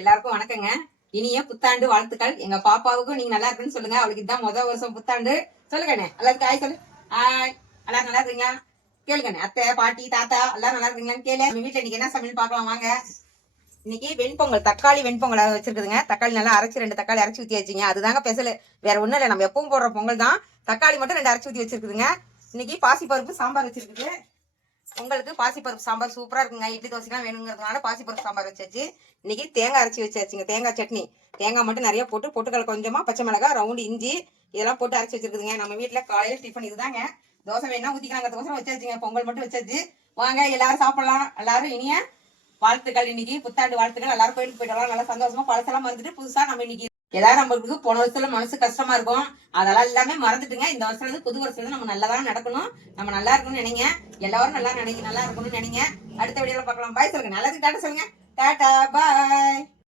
எல்லாருக்கும் வணக்கங்க. இனிய புத்தாண்டு வாழ்த்துக்கள். எங்க பாப்பாவுக்கும் நீங்க நல்லா இருக்குன்னு சொல்லுங்க. அவளுக்கு இதான் முதல் வருஷம் புத்தாண்டு. சொல்லுங்கண்ணே, எல்லாருக்கும் ஹாய் சொல்லு. ஹாய். எல்லாரும் நல்லா இருக்கீங்களா? கேளுங்கண்ணே. அத்தை, பாட்டி, தாத்தா எல்லாரும் நல்லா இருக்கீங்களான்னு கேளு. நம்ம வீட்டுல இன்னைக்கு என்ன சமையல் பார்க்கலாம் வாங்க. இன்னைக்கு வெண்பொங்கல், தக்காளி வெண்பொங்கல் வச்சிருக்குதுங்க. தக்காளி நல்லா அரைச்சி 2 தக்காளி அரைச்சி ஊத்தி வச்சிங்க. அதுதாங்க பெசல். வேற ஒண்ணும் இல்லை, நம்ம எப்பவும் போடுற பொங்கல் தான். தக்காளி மட்டும் 2 அரைச்சி ஊத்தி வச்சிருக்குதுங்க. இன்னைக்கு பாசிப்பருப்பு சாம்பார் வச்சிருக்குது. உங்களுக்கு பாசிப்பருப்பு சாம்பார் சூப்பரா இருக்குங்க. இட்லி தோசைலாம் வேணுங்கிறதுனால பாசிப்பருப்பு சாம்பார் வச்சாச்சு. இன்னைக்கு தேங்காய் அரைச்சி வச்சாச்சுங்க. தேங்காய் சட்னி. தேங்காய் மட்டும் நிறைய போட்டு பொட்டுக்கடலை கொஞ்சமா, பச்சை மிளகாய், ரவுண்டு இஞ்சி இதெல்லாம் போட்டு அரைச்சி வச்சிருக்குதுங்க. நம்ம வீட்டுல காலையில டிஃபன் இதுதாங்க. தோசை வேணா ஊத்திக்கலாங்க. தோசை வச்சாச்சுங்க. பொங்கல் மட்டும் வச்சாச்சு. வாங்க எல்லாரும் சாப்பிடலாம். எல்லாரும் இனிய வாழ்த்துக்கள். இன்னைக்கு புத்தாண்டு வாழ்த்துக்கள். எல்லாரும் கோயிலுக்கு போயிட்டு வரலாம். நல்லா சந்தோஷமா பழசெல்லாம் மறந்துட்டு புதுசா நம்ம இன்னைக்கு எல்லாரும் நம்மளுக்கு போன வருஷத்துல மனசு கஷ்டமா இருக்கும். அதெல்லாம் எல்லாமே மறந்துட்டுங்க. இந்த வருஷத்துல இருந்து புது வருஷத்துல நம்ம நல்லதான் நடக்கணும். நம்ம நல்லா இருக்கணும்னு நினைங்க. எல்லாரும் நல்லா நினைங்க, நல்லா இருக்கணும்னு நினைங்க. அடுத்த வீடியோல பார்க்கலாம். பாய் சொல்லுங்க. நல்லதுக்கு டாட்டா சொல்லுங்க. டாட்டா பாய்.